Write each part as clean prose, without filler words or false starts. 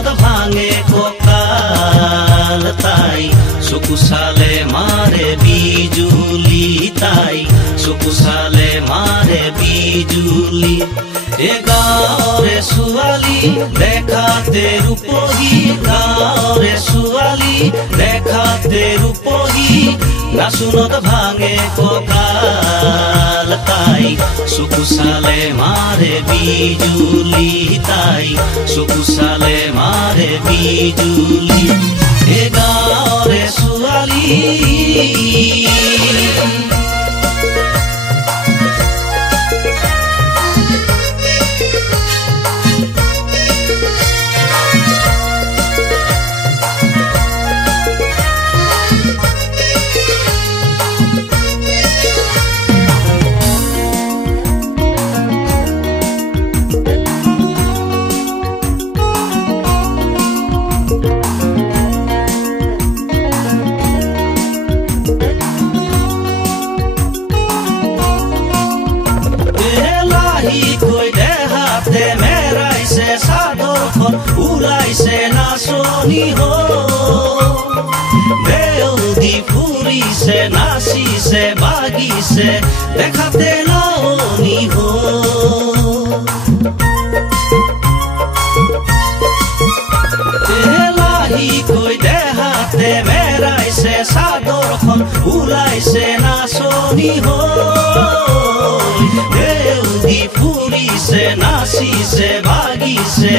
নাচনত ভাঙে কঁকাল তাই চকু চালে মাৰে বিজুলি তাই চকু চালে মাৰে বিজুলি এ গাঁৱৰে ছোৱালী দেখাতে ৰূপহী গাঁৱৰে ছোৱালী দেখাতে ৰূপহী নাচনত ভাঙে কঁকাল তাই চকু চালে মাৰে বিজুলি তাই চকু চালে মাৰে বিজুলি এ গাঁৱৰে ছোৱালী উলাইছে নাচনি হো দেউদি ফুৰিছে নাচিছে বাগিছে দেখাতে লনি হো লাহি কৈ দেহাতে মেৰাইছে চাদৰখন উলাইছে নাচনি হো দেউদি ফুৰিছে নাচিছে বাগিছে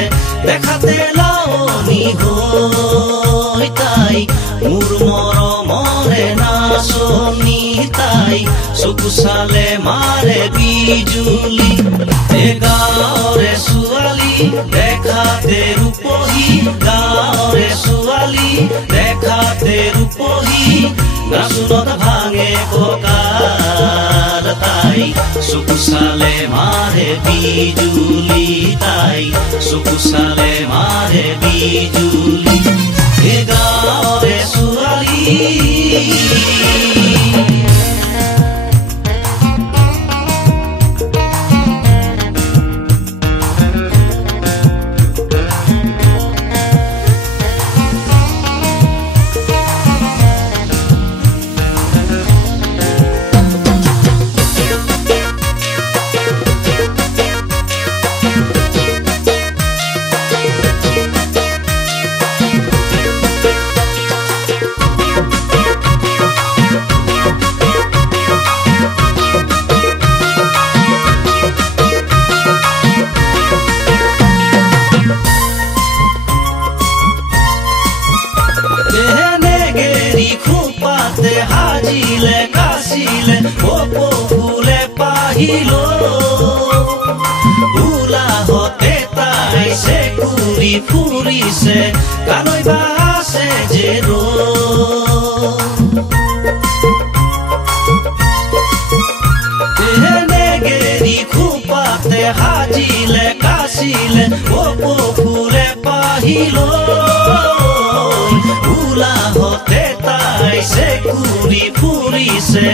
দেখাতে লাওনি হৈ তাই মোৰ মৰমৰে নাচনি তাই চকু চালে মাৰে বিজুলি এ গাঁৱৰে ছোৱালী দেখাতে ৰূপহী গাঁৱৰে ছোৱালী দেখাতে ৰূপহী নাচনত ভাঙে কঁকাল তাই চকু চালে মাৰে বিজুলি তাই চকু চালে মাৰে বিজুলি এ গাঁৱৰে ছোৱালী হাজিলে কাশিলে ওপো ফুলে পাহিলো উলাহতে তাই সে ঘুরি ফুরিছে কানৈ বাসে যে রো নেগেরি খুপাতে হাজিলে কাশিলে ওপো ফুলে পাহিলো উলাহতে তাই সে ঘুরি ফুরিছে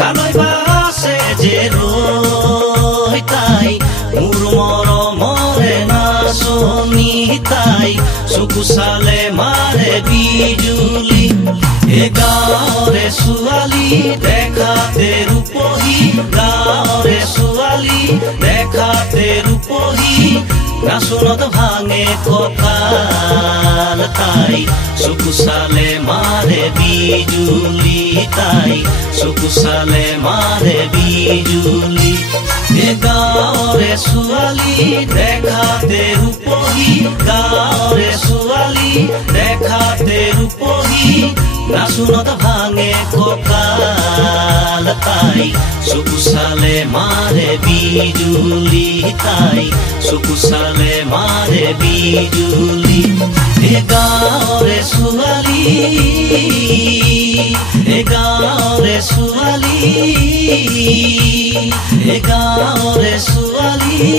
কানৈ বাসে যে রৈ তাই মোৰ মৰমৰে নাচনি তাই চকু চালে মাৰে বিজুলি এ গাঁৱৰে ছোৱালী দেখাতে ৰূপহী গাঁৱৰে ছোৱালী দেখাতে ৰূপহী নাচনত ভাঙে কঁকাল তাই চকু চালে মাৰে বিজুলি তাই চকু চালে মাৰে বিজুলি এ গাঁৱৰে ছোৱালী দেখাতে ৰূপহী গাঁৱৰে ছোৱালী দেখাতে ৰূপহী নাচনত ভাঙে কঁকাল তাই চকু চালে মাৰে বিজুলি তাই চকু চালে মাৰে বিজুলি এ গাঁৱৰে ছোৱালী এ গাঁৱৰে ছোৱালী এ গাঁৱৰে ছোৱালী